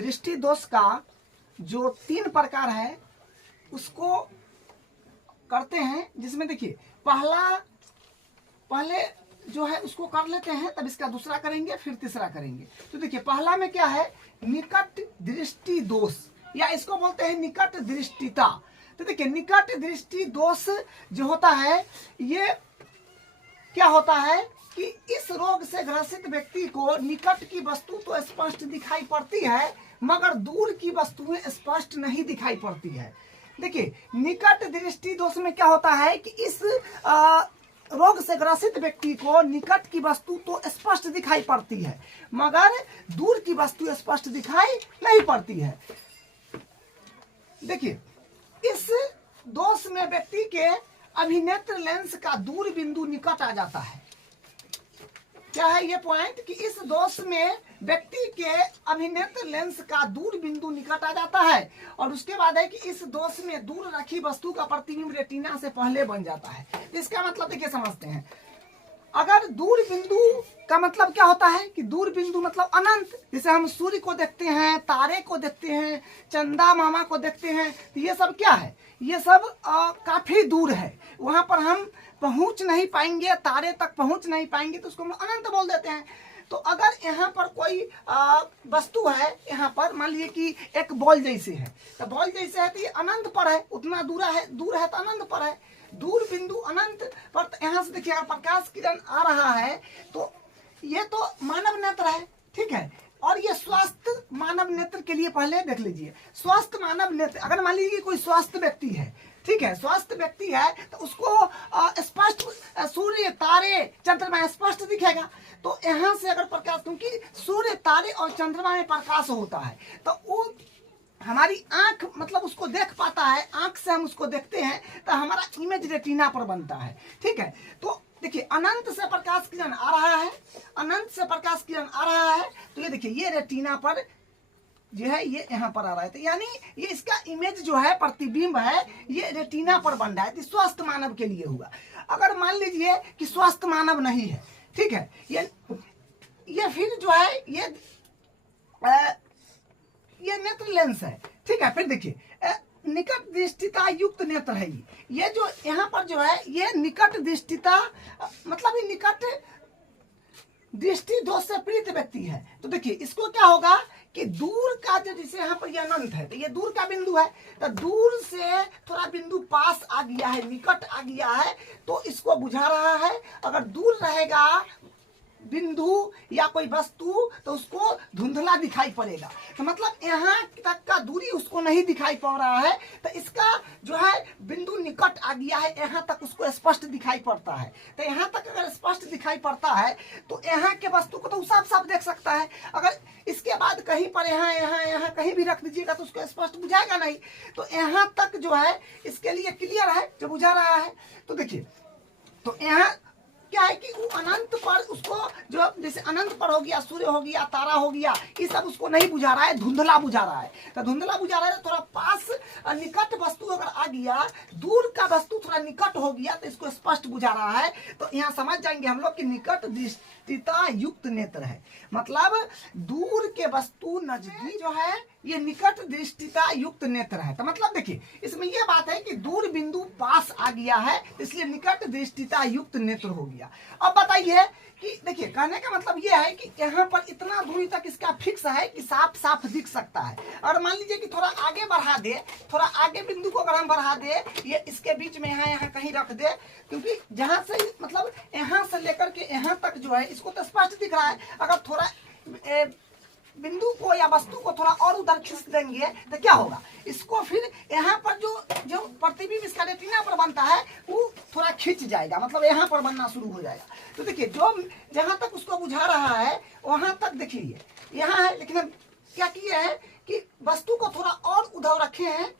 दृष्टि दोष का जो 3 प्रकार है उसको करते हैं, जिसमें देखिए पहले जो है उसको कर लेते हैं, तब इसका दूसरा करेंगे, फिर तीसरा करेंगे। तो देखिए पहला में क्या है, निकट दृष्टि दोष, या इसको बोलते हैं निकट दृष्टिता। तो देखिए निकट दृष्टि दोष जो होता है, ये क्या होता है कि इस रोग से ग्रसित व्यक्ति को निकट की वस्तु तो स्पष्ट दिखाई पड़ती है, मगर दूर की वस्तुएं स्पष्ट नहीं दिखाई पड़ती है। देखिए निकट दृष्टि दोष में क्या होता है कि इस रोग से ग्रसित व्यक्ति को निकट की वस्तु तो स्पष्ट दिखाई पड़ती है, मगर दूर की वस्तु स्पष्ट दिखाई नहीं पड़ती है। देखिए इस दोष में व्यक्ति के अभिनेत्र लेंस का दूर बिंदु निकट आ जाता है। क्या है ये पॉइंट कि इस दोष में व्यक्ति के अभिनेत्र लेंस का दूर बिंदु निकट आ जाता है, और उसके बाद है कि इस दोष में दूर रखी वस्तु का प्रतिबिंब रेटिना से पहले बन जाता है। इसका मतलब देखिए समझते हैं, अगर दूर बिंदु का मतलब क्या होता है कि दूर बिंदु मतलब अनंत। जैसे हम सूर्य को देखते हैं, तारे को देखते हैं, चंदा मामा को देखते हैं, तो ये सब क्या है, ये सब काफी दूर है, वहां पर हम पहुंच नहीं पाएंगे, तारे तक पहुंच नहीं पाएंगे, तो उसको हम अनंत बोल देते हैं। तो अगर यहाँ पर कोई वस्तु है, यहाँ पर मान लीजिए कि एक बॉल जैसे है, तो बॉल जैसे है तो ये अनंत पर है, उतना दूर है तो अनंत पर है, दूर बिंदु अनंत पर। यहाँ से देखिए प्रकाश किरण आ रहा है, तो ये तो मानव नेत्र है, ठीक है। और ये स्वस्थ मानव नेत्र के लिए पहले देख लीजिए, स्वस्थ मानव नेत्र, अगर मान लीजिए कोई स्वस्थ व्यक्ति है, ठीक है, स्वस्थ व्यक्ति है, तो उसको स्पष्ट सूर्य तारे चंद्रमा स्पष्ट दिखेगा। तो यहाँ से अगर प्रकाश, क्योंकि सूर्य तारे और चंद्रमा में प्रकाश होता है, तो वो हमारी आंख मतलब उसको देख पाता है, आंख से हम उसको देखते हैं, तो हमारा इमेज रेटिना पर बनता है, ठीक है। तो देखिए अनंत से प्रकाश किरण आ रहा है, अनंत से प्रकाश किरण आ रहा है, तो ये देखिए ये रेटिना पर जो है ये यहाँ पर आ रहा है, तो यानी ये इसका इमेज जो है, प्रतिबिंब है, ये रेटिना पर बन रहा है। तो स्वस्थ मानव के लिए हुआ। अगर मान लीजिए कि स्वस्थ मानव नहीं है, ठीक है, ये फिर जो है ये नेत्र लेंस है, ठीक है। फिर देखिए निकट दृष्टिता युक्त नेत्र है, ये जो यहाँ पर जो है ये निकट दृष्टिता मतलब ये निकट दृष्टि दोष से पीड़ित व्यक्ति है। तो देखिए इसको क्या होगा कि दूर का जो, जैसे यहाँ पर ये अनंत है, तो ये दूर का बिंदु है, तो दूर से थोड़ा बिंदु पास आ गया है, निकट आ गया है, तो इसको बुझा रहा है। अगर दूर रहेगा बिंदु या कोई वस्तु तो उसको धुंधला दिखाई पड़ेगा, तो मतलब यहाँ तक का दूरी उसको नहीं दिखाई पड़ रहा है, तो इसका जो है बिंदु निकट आ गया है, यहाँ तक उसको स्पष्ट दिखाई पड़ता है। तो यहाँ तक अगर स्पष्ट दिखाई पड़ता है तो यहाँ के वस्तु को तो साफ साफ देख सकता है। अगर इसके बाद कहीं पर यहाँ कहीं भी रख दीजिएगा तो उसको स्पष्ट बुझाएगा नहीं। तो यहाँ तक जो है इसके लिए क्लियर है, जो बुझा रहा है। तो देखिए तो यहाँ क्या है कि वो अनंत पर उसको जो, जैसे अनंत पर हो गया, सूर्य हो गया, तारा हो गया, ये सब उसको नहीं बुझा रहा है, धुंधला बुझा रहा है। तो धुंधला बुझा रहा है, थोड़ा पास निकट वस्तु अगर आ गया, दूर का वस्तु थोड़ा निकट हो गया, तो इसको स्पष्ट बुझा रहा है। तो यहाँ समझ जाएंगे हम लोग कि निकट दृष्टिता युक्त नेत्र है, मतलब दूर के वस्तु नजदीक जो है ये निकट दृष्टिता युक्त नेत्र है। तो मतलब देखिए इसमें यह बात है कि दूर बिंदु पास आ गया है, इसलिए निकट दृष्टिता युक्त नेत्र हो गया। अब बताइए कि देखिए कहने का मतलब यह है कि यहाँ पर इतना दूरी तक इसका फिक्स है कि साफ साफ दिख सकता है। और मान लीजिए कि थोड़ा आगे बढ़ा दे, थोड़ा आगे बिंदु को अगर हम बढ़ा दे, ये इसके बीच में यहाँ कहीं रख दे, क्योंकि जहाँ से मतलब यहाँ से लेकर के यहाँ तक जो है इसको तो स्पष्ट दिख रहा है। अगर थोड़ा बिंदु को या वस्तु को थोड़ा और उधर खींच देंगे तो क्या होगा, इसको फिर यहाँ पर जो प्रतिबिंब इसका रेटिना पर बनता है वो थोड़ा खींच जाएगा, मतलब यहाँ पर बनना शुरू हो जाएगा। तो देखिए जो जहाँ तक उसको बुझा रहा है वहां तक देखिए यहाँ है, लेकिन हम क्या किए हैं कि वस्तु को थोड़ा और उधर रखे हैं,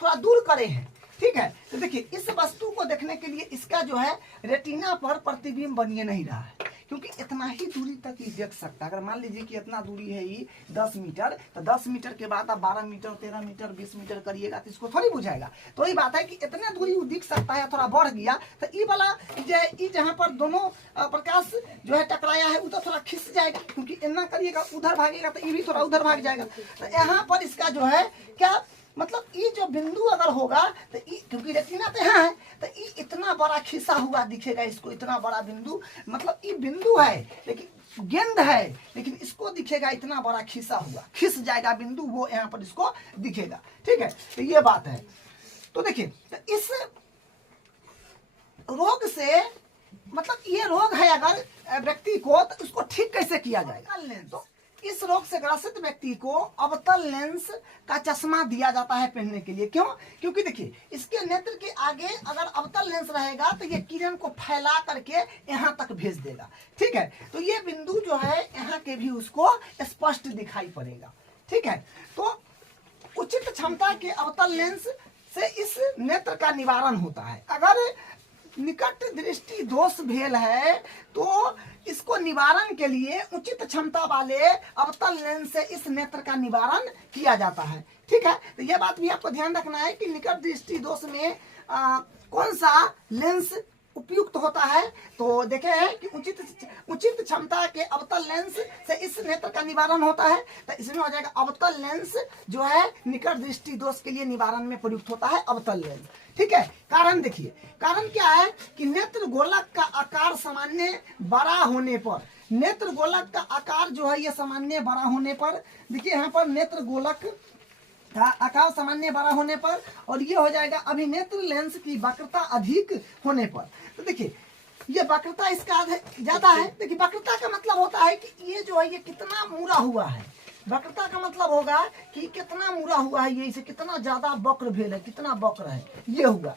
थोड़ा दूर करे हैं, ठीक है। तो देखिए इस वस्तु को देखने के लिए इसका जो है रेटिना पर प्रतिबिंब बनिए नहीं रहा है, क्योंकि इतना ही दूरी तक ये देख सकता है। अगर मान लीजिए कि इतना दूरी है ये 10 मीटर, तो 10 मीटर के बाद आप 12 मीटर 13 मीटर 20 मीटर करिएगा तो इसको थोड़ी बुझाएगा। तो वही बात है कि इतने दूरी वो दिख सकता है, थोड़ा बढ़ गया तो ये वाला जो है ये जहाँ पर दोनों प्रकाश जो है टकराया है वो तो थोड़ा खिंच जाएगा, क्योंकि इतना करिएगा उधर भागेगा तो ये भी थोड़ा उधर भाग जाएगा। तो यहाँ पर इसका जो है क्या मतलब ये जो बिंदु अगर होगा तो क्योंकि रेटिना तो यहाँ है तो ये इतना बड़ा खिसा हुआ दिखेगा इसको, इतना बड़ा बिंदु, मतलब ये बिंदु है लेकिन गेंद है, लेकिन इसको दिखेगा इतना बड़ा खिसा हुआ, खिस जाएगा बिंदु, वो यहाँ पर इसको दिखेगा। ठीक है, तो ये बात है। तो देखिए तो इस रोग से मतलब ये रोग है अगर व्यक्ति को तो उसको ठीक कैसे किया जाएगा। तो इस रोग से ग्रसित व्यक्ति को अवतल लेंस का चश्मा दिया जाता है पहनने के लिए। क्यों? क्योंकि देखिए इसके नेत्र के आगे अगर अवतल लेंस रहेगा तो ये किरण को फैला करके यहाँ तक भेज देगा। ठीक है, तो ये बिंदु जो है यहाँ के भी उसको स्पष्ट दिखाई पड़ेगा। ठीक है, तो उचित क्षमता के अवतल लेंस से इस नेत्र का निवारण होता है। अगर निकट दृष्टि दोष भेल है तो इसको निवारण के लिए उचित क्षमता वाले अवतल लेंस से इस नेत्र का निवारण किया जाता है। ठीक है, तो यह बात भी आपको ध्यान रखना है कि निकट दृष्टि दोष में कौन सा लेंस उपयुक्त होता है। तो देखे हैं कि उचित क्षमता के अवतल लेंस से इस नेत्र का निवारण होता है। तो इसमें हो जाएगा अवतल लेंस जो है निकट दृष्टि दोष के लिए निवारण में प्रयुक्त होता है अवतल लेंस। ठीक है, कारण देखिए, कारण क्या है कि नेत्र गोलक का आकार सामान्य बड़ा होने पर, नेत्र गोलक का आकार जो है ये सामान्य बड़ा होने पर, देखिए यहाँ पर नेत्र गोलक आकार सामान्य बड़ा होने पर, और ये हो जाएगा अभिनेत्र लेंस की वक्रता अधिक होने पर। तो देखिए ये वक्रता इसका ज्यादा है। देखिए वक्रता का मतलब होता है कि ये जो है ये कितना मुड़ा हुआ है। वक्रता का मतलब होगा कि कितना मुड़ा हुआ है, ये इसे कितना ज्यादा वक्र भेल है, कितना वक्र है ये हुआ।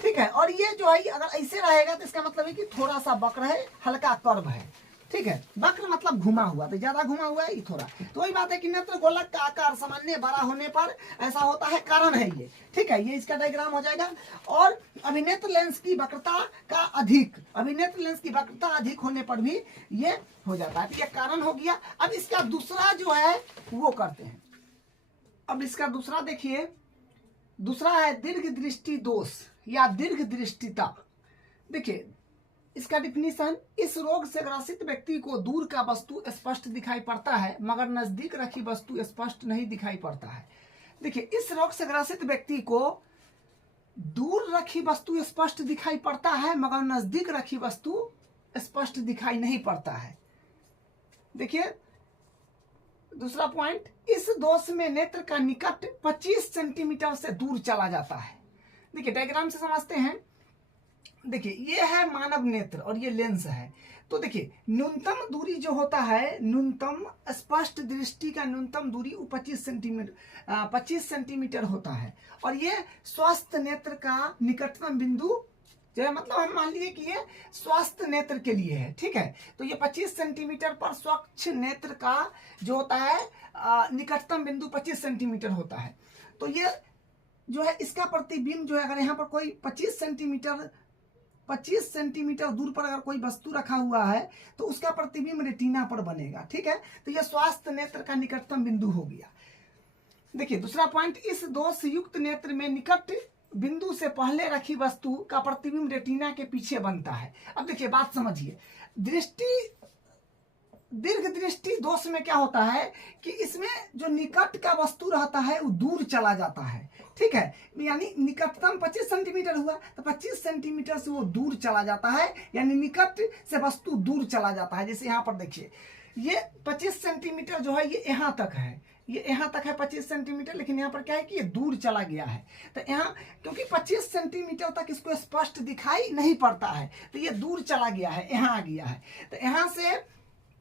ठीक है, और ये जो है अगर ऐसे रहेगा तो इसका मतलब है कि थोड़ा सा वक्र है, हल्का कर्व है। ठीक है, वक्र मतलब घुमा हुआ, तो ज्यादा घुमा हुआ है ये थोड़ा। तो वही बात है कि नेत्र गोलक का आकार सामान्य बड़ा होने पर ऐसा होता है, कारण है ये। ठीक है, ये इसका डायग्राम हो जाएगा। और अभिनेत्र लेंस की वक्रता का अधिक, अभिनेत्र लेंस की वक्रता अधिक होने पर भी ये हो जाता है। तो ये कारण हो गया। अब इसका दूसरा जो है वो करते हैं। अब इसका दूसरा देखिए, दूसरा है दीर्घ दृष्टि दोष या दीर्घ दृष्टिता। देखिए इसका डिफिनीशन, इस रोग से ग्रसित व्यक्ति को दूर का वस्तु स्पष्ट दिखाई पड़ता है मगर नजदीक रखी वस्तु स्पष्ट नहीं दिखाई पड़ता है। देखिए इस रोग से ग्रसित व्यक्ति को दूर रखी वस्तु स्पष्ट दिखाई पड़ता है मगर नजदीक रखी वस्तु स्पष्ट दिखाई नहीं पड़ता है। देखिए दूसरा पॉइंट, इस दोष में नेत्र का निकट 25 सेंटीमीटर से दूर चला जाता है। देखिए डायग्राम से समझते हैं। देखिए ये है मानव नेत्र और ये लेंस है। तो देखिए न्यूनतम दूरी जो होता है, न्यूनतम स्पष्ट दृष्टि का न्यूनतम दूरी 25 सेंटीमीटर होता है। और ये स्वस्थ नेत्र का निकटतम बिंदु जो है, मतलब हम मान लिए कि ये स्वस्थ नेत्र के लिए है। ठीक है, तो ये 25 सेंटीमीटर पर स्वच्छ नेत्र का जो होता है निकटतम बिंदु 25 सेंटीमीटर होता है। तो ये जो है इसका प्रतिबिंब जो है, अगर यहाँ पर कोई 25 सेंटीमीटर दूर पर अगर कोई वस्तु रखा हुआ है तो उसका प्रतिबिंब रेटिना पर बनेगा। ठीक है, तो यह स्वास्थ्य नेत्र का निकटतम बिंदु हो गया। देखिए दूसरा पॉइंट, इस दोष युक्त नेत्र में निकट बिंदु से पहले रखी वस्तु का प्रतिबिंब रेटिना के पीछे बनता है। अब देखिए बात समझिए, दीर्घ दृष्टि दोष में क्या होता है कि इसमें जो निकट का वस्तु रहता है वो दूर चला जाता है। ठीक है, यानी निकटतम 25 सेंटीमीटर हुआ तो 25 सेंटीमीटर से वो दूर चला जाता है, यानी निकट से वस्तु दूर चला जाता है। जैसे यहाँ पर देखिए ये 25 सेंटीमीटर जो है ये यहाँ तक है, ये यहाँ तक है 25 सेंटीमीटर, लेकिन यहाँ पर क्या है कि ये दूर चला गया है। तो यहाँ क्योंकि 25 सेंटीमीटर तक इसको स्पष्ट दिखाई नहीं पड़ता है तो ये दूर चला गया है, यहाँ आ गया है। तो यहाँ से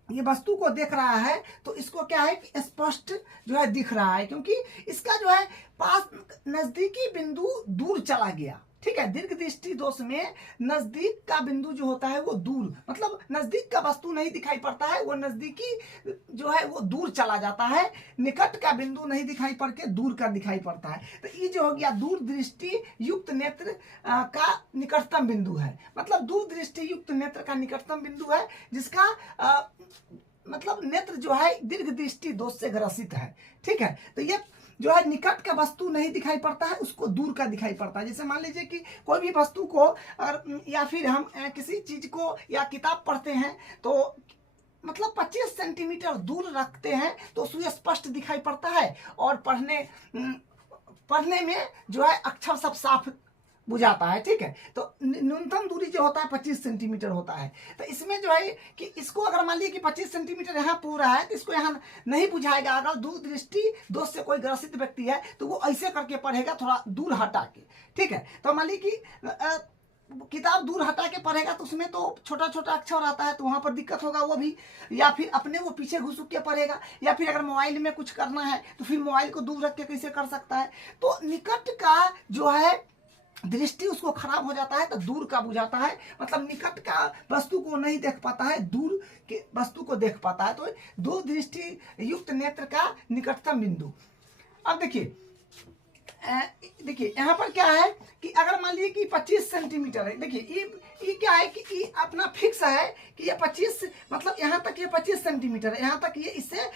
ये वस्तु को देख रहा है तो इसको क्या है कि स्पष्ट जो है दिख रहा है, क्योंकि इसका जो है पास नजदीकी बिंदु दूर चला गया। ठीक है। दीर्घ दृष्टि दोष में नजदीक का बिंदु जो होता है वो दूर, मतलब नजदीक का वस्तु नहीं दिखाई पड़ता है, वो नजदीकी जो है वो दूर चला जाता है। निकट का बिंदु नहीं दिखाई पड़ के दूर का दिखाई पड़ता है। तो ये जो हो गया दूर दृष्टि युक्त नेत्र का निकटतम बिंदु है। मतलब दूर दृष्टि युक्त नेत्र का निकटतम बिंदु है, जिसका मतलब नेत्र जो है दीर्घ दृष्टि दोष से ग्रसित है। ठीक है। तो ये जो है निकट का वस्तु नहीं दिखाई पड़ता है, उसको दूर का दिखाई पड़ता है। जैसे मान लीजिए कि कोई भी वस्तु को या फिर हम किसी चीज को या किताब पढ़ते हैं तो मतलब 25 सेंटीमीटर दूर रखते हैं तो सुस्पष्ट दिखाई पड़ता है, और पढ़ने में जो है अक्षर सब साफ बुझाता है। ठीक है। तो न्यूनतम दूरी जो होता है 25 सेंटीमीटर होता है। तो इसमें जो है कि इसको अगर मान लीजिए कि 25 सेंटीमीटर यहाँ पूरा है तो इसको यहाँ नहीं बुझाएगा। अगर दूर दृष्टि दोष से कोई ग्रसित व्यक्ति है तो वो ऐसे करके पढ़ेगा, थोड़ा दूर हटा के। ठीक है। तो मान लीजिए कि किताब दूर हटा के पढ़ेगा तो उसमें तो छोटा छोटा अक्षर आता है, तो वहां पर दिक्कत होगा वो भी, या फिर अपने वो पीछे घुस के पढ़ेगा, या फिर अगर मोबाइल में कुछ करना है तो फिर मोबाइल को दूर रख के कैसे कर सकता है। तो निकट का जो है दृष्टि उसको खराब हो जाता है तो दूर का बुझाता है, मतलब निकट का वस्तु को नहीं देख पाता है, दूर के वस्तु को देख पाता है। तो दूर दृष्टि युक्त नेत्र का निकटतम बिंदु। अब देखिए यहाँ पर क्या है कि अगर मान लीजिए कि 25 सेंटीमीटर है, देखिए ये क्या है कि ये अपना फिक्स है कि ये 25 मतलब यहाँ तक ये 25 सेंटीमीटर है, यहाँ तक ये इससे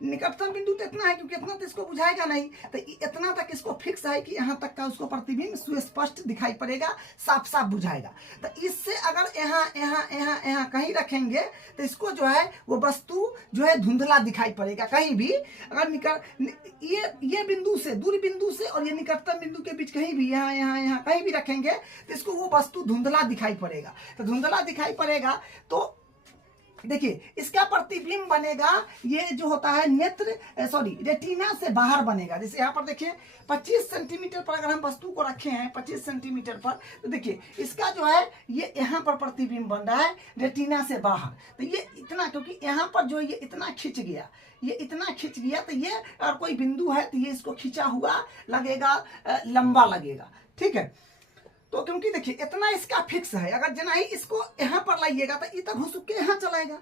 निकटतम बिंदु तो इतना है, क्योंकि इतना तो इसको बुझाएगा नहीं। तो इतना तक इसको फिक्स है कि यहाँ तक का उसको प्रतिबिंब सुस्पष्ट दिखाई पड़ेगा, साफ साफ बुझाएगा। तो इससे अगर यहाँ कहीं रखेंगे तो इसको जो है वो वस्तु जो है धुंधला दिखाई पड़ेगा। कहीं भी अगर ये बिंदु से दूर बिंदु से और ये निकटतम बिंदु के बीच कहीं भी यहाँ कहीं भी रखेंगे तो इसको वो वस्तु धुंधला दिखाई पड़ेगा। तो धुंधला दिखाई पड़ेगा तो देखिए इसका प्रतिबिंब बनेगा, ये जो होता है नेत्र रेटिना से बाहर बनेगा। जैसे यहाँ पर देखिए 25 सेंटीमीटर पर अगर हम वस्तु को रखे हैं 25 सेंटीमीटर पर, तो देखिए इसका जो है ये यहाँ पर प्रतिबिंब बन रहा है रेटिना से बाहर। तो ये इतना, क्योंकि यहाँ पर जो ये इतना खिंच गया, तो ये अगर कोई बिंदु है तो ये इसको खिंचा हुआ लगेगा, लंबा लगेगा। ठीक है। तो क्योंकि देखिए इतना इसका फिक्स है, अगर जना ही इसको यहाँ पर लाइएगा तो ये तक घुस के यहाँ चलाएगा।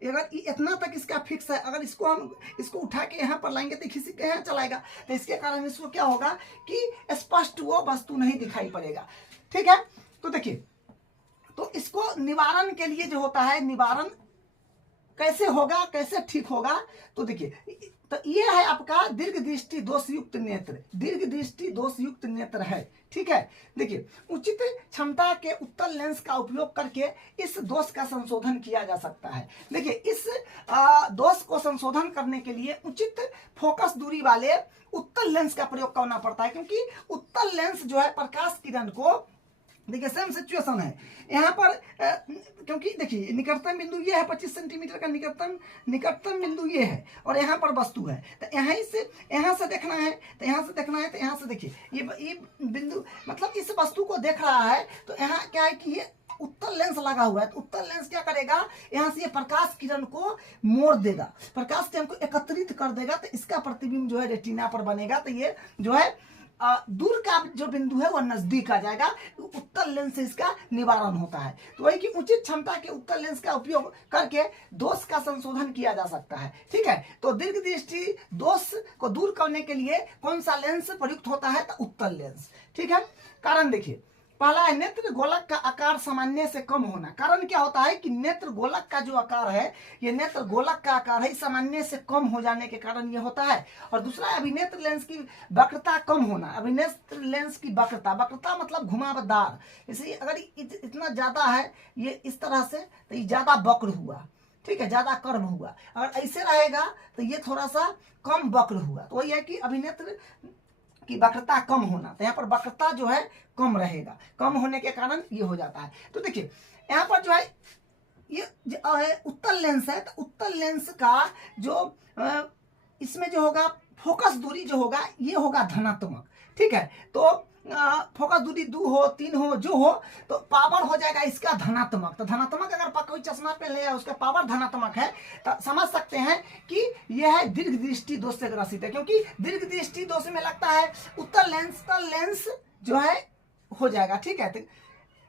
अगर इतना तक इसका फिक्स है, अगर इसको उठा के यहाँ पर लाएंगे तो खिसी के यहाँ चलाएगा। तो इसके कारण इसको क्या होगा कि स्पष्ट वो वस्तु नहीं दिखाई पड़ेगा। ठीक है। तो देखिए, तो इसको निवारण के लिए जो होता है, निवारण कैसे होगा, कैसे ठीक होगा, तो देखिए तो ये है आपका दीर्घ दृष्टि दोष युक्त नेत्र, दीर्घ दृष्टि दोष युक्त नेत्र है। ठीक है। देखिए उचित क्षमता के उत्तल लेंस का उपयोग करके इस दोष का संशोधन किया जा सकता है। देखिए इस दोष को संशोधन करने के लिए उचित फोकस दूरी वाले उत्तल लेंस का प्रयोग करना पड़ता है, क्योंकि उत्तल लेंस जो है प्रकाश किरण को, देखिए सेम सिचुएशन है यहाँ पर, क्योंकि देखिए निकटतम बिंदु ये है 25 सेंटीमीटर का निकटतम बिंदु ये है, और यहाँ पर वस्तु है। तो यहाँ से देखना है, तो यहाँ से देखना है, तो यहाँ से देखिए ये बिंदु मतलब इस वस्तु को देख रहा है। तो यहाँ क्या है कि ये उत्तल लेंस लगा हुआ है। तो उत्तल लेंस क्या करेगा, यहाँ से ये प्रकाश किरण को मोड़ देगा, प्रकाश किरण को एकत्रित कर देगा। तो इसका प्रतिबिंब जो है रेटिना पर बनेगा। तो ये जो है दूर का जो बिंदु है वह नजदीक आ जाएगा। उत्तल लेंस से इसका निवारण होता है। तो वही कि उचित क्षमता के उत्तल लेंस का उपयोग करके दोष का संशोधन किया जा सकता है। ठीक है। तो दीर्घ दृष्टि दोष को दूर करने के लिए कौन सा लेंस प्रयुक्त होता है, तो उत्तल लेंस। ठीक है। कारण देखिए, पहला है नेत्र गोलक का आकार सामान्य से कम होना। कारण क्या होता है कि नेत्र गोलक का जो आकार है, ये नेत्र गोलक का आकार है, सामान्य से कम हो जाने के कारण ये होता है। और दूसरा है अभिनेत्र लेंस की वक्रता कम होना। अभिनेत्र लेंस की वक्रता मतलब घुमावदार, जैसे अगर इतना ज्यादा है ये इस तरह से, तो ये ज्यादा वक्र हुआ। ठीक है, ज्यादा कर्व हुआ। अगर ऐसे रहेगा तो ये थोड़ा सा कम वक्र हुआ। तो वही है कि अभिनेत्र की वक्रता कम होना। तो यहाँ पर वक्रता जो है कम रहेगा, कम होने के कारण ये हो जाता है। तो देखिए यहाँ पर जो है ये उत्तल लेंस है। तो उत्तल लेंस का जो इसमें जो होगा फोकस दूरी जो होगा ये होगा धनात्मक। ठीक है। तो फोकस दूरी 2 हो 3 हो जो हो, तो पावर हो जाएगा इसका धनात्मक। तो धनात्मक अगर कोई चश्मा पहन लिया उसका पावर धनात्मक है, तो समझ सकते हैं कि यह है दीर्घ दृष्टि दोष से ग्रसित है। क्योंकि दीर्घ दृष्टि दोष में लगता है उत्तल लेंस जो है हो जाएगा, ठीक है। तो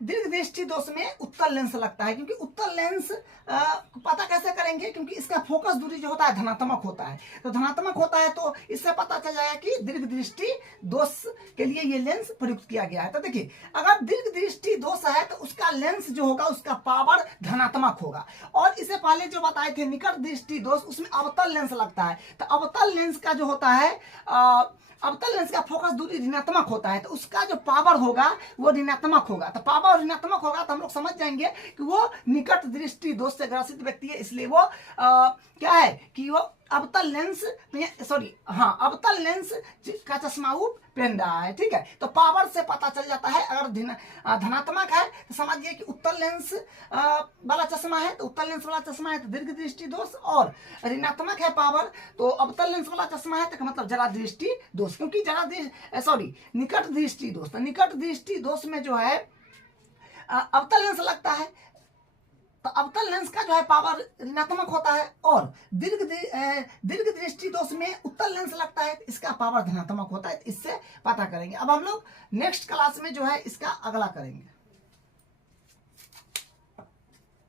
दीर्घ दृष्टि दोष में उत्तल लेंस लगता है, क्योंकि उत्तल लेंस पता कैसे करेंगे, क्योंकि इसका फोकस दूरी जो होता है धनात्मक होता है, तो धनात्मक होता है तो इससे पता चल जाएगा कि दीर्घ दृष्टि दोष के लिए ये लेंस प्रयुक्त किया गया है। तो देखिए, अगर दीर्घ दृष्टि दोष है तो उसका लेंस जो होगा उसका पावर धनात्मक होगा। और इससे पहले जो बताए थे निकट दृष्टि दोष, उसमें अवतल लेंस लगता है। तो अवतल लेंस का जो होता है अवतल लेंस का फोकस दूरी ऋणात्मक होता है, तो उसका जो पावर होगा वो ऋणात्मक होगा। तो पावर ऋणात्मक होगा तो हम लोग समझ जाएंगे कि वो निकट दृष्टि दोष से ग्रसित व्यक्ति है, इसलिए वो क्या है कि वो अवतल लेंस अवतल लेंस का चश्मा वो पहन रहा है, ठीक है। तो पावर से पता चल जाता है। अगर धनात्मक है तो समझिए कि उत्तल लेंस वाला चश्मा है, तो उत्तल लेंस वाला चश्मा है तो दीर्घ दृष्टि दोष, और ऋणात्मक है पावर तो अवतल लेंस वाला चश्मा है तो मतलब जरा दृष्टि दोष, क्योंकि निकट दृष्टि दोष। तो निकट दृष्टि दोष में जो है अवतल लेंस लगता है, तो अवतल लेंस का जो है पावर ऋणात्मक होता है, और दीर्घ दृष्टि दोष में उत्तल लेंस लगता है, इसका पावर धनात्मक होता है। इससे पता करेंगे। अब हम लोग नेक्स्ट क्लास में जो है इसका अगला करेंगे।